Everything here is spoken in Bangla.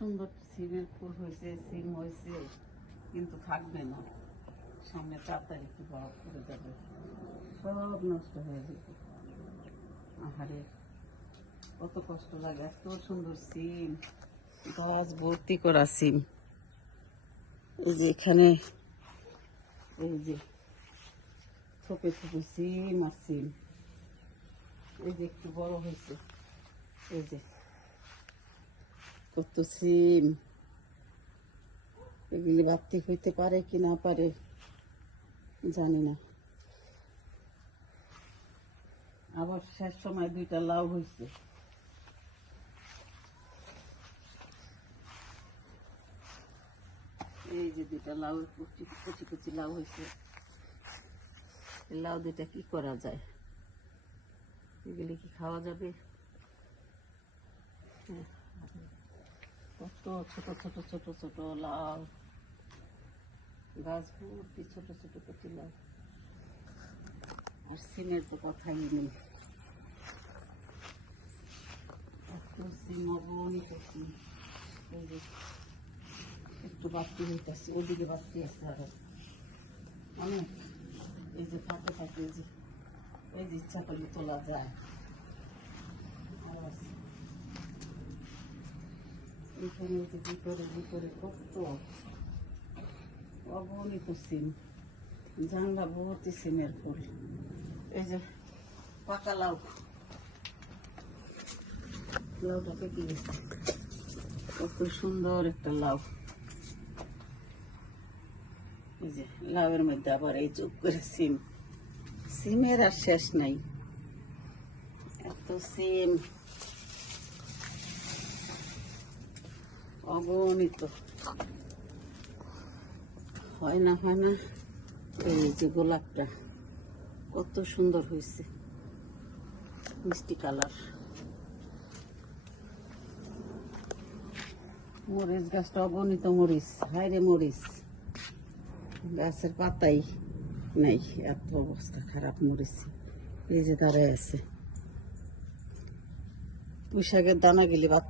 সুন্দর সিমের ফুল হয়েছে, সিম হয়েছে, কিন্তু থাকবে না। সামনে 4 তারিখে বরফ পড়ে যাবে, সব নষ্ট হয়ে যাবে। আহারে কত কষ্ট লাগে। এত সুন্দর সিম, গাছ ভর্তি করা সিম। এই যে এখানে এই যে থোপে থোপে সিম আর সিম। এই যে একটু বড় হয়েছে, এই যে কত সিম। এগুলি বাড়তি হইতে পারে কি না পারে জানি না। আবার শেষ সময় 2টা লাউ হয়েছে। এই যে 2টা লাউ, কচি কচি কচি লাউ হয়েছে। লাউ 2টা কি করা যায়? এগুলি কি খাওয়া যাবে? কত ছোট ছোট ছোট ছোট লাউ, গাছ ভর্তি ছোট ছোট কচি লাউ। আর সিমের তো কথাই নেই, এত সিম, অগণিত সিম। এই যে একটু বাড়তি হইতেছে, ওদিকে বাড়তি আছে আরো অনেক। এই যে ফাঁকে ফাঁকে এই যে ইচ্ছা করলে তোলা যায়। এখানে যে ভিতরে ভিতরে কত অগণিত সিম, জানলা ভর্তি সিমের ফুল। এই যে পাকা লাউ, লাউটা পেকে গেছে, কত সুন্দর একটা লাউ। এই যে লাউয়ের মধ্যে আবার এই চুপ করে সিম। সিমের আর শেষ নাই, এত সিম অগণিত। হয় না হয় না। এই যে গোলাপটা কত সুন্দর হয়েছে, মিষ্টি কালার। মরিচ গাছটা অগণিত মরিচ, হায়রে মরিচ, গাছের পাতাই নাই, এত অবস্থা খারাপ মরিচ। এই যে দাঁড়ায় আছে, পুঁই শাকের দানা গেলে বাতি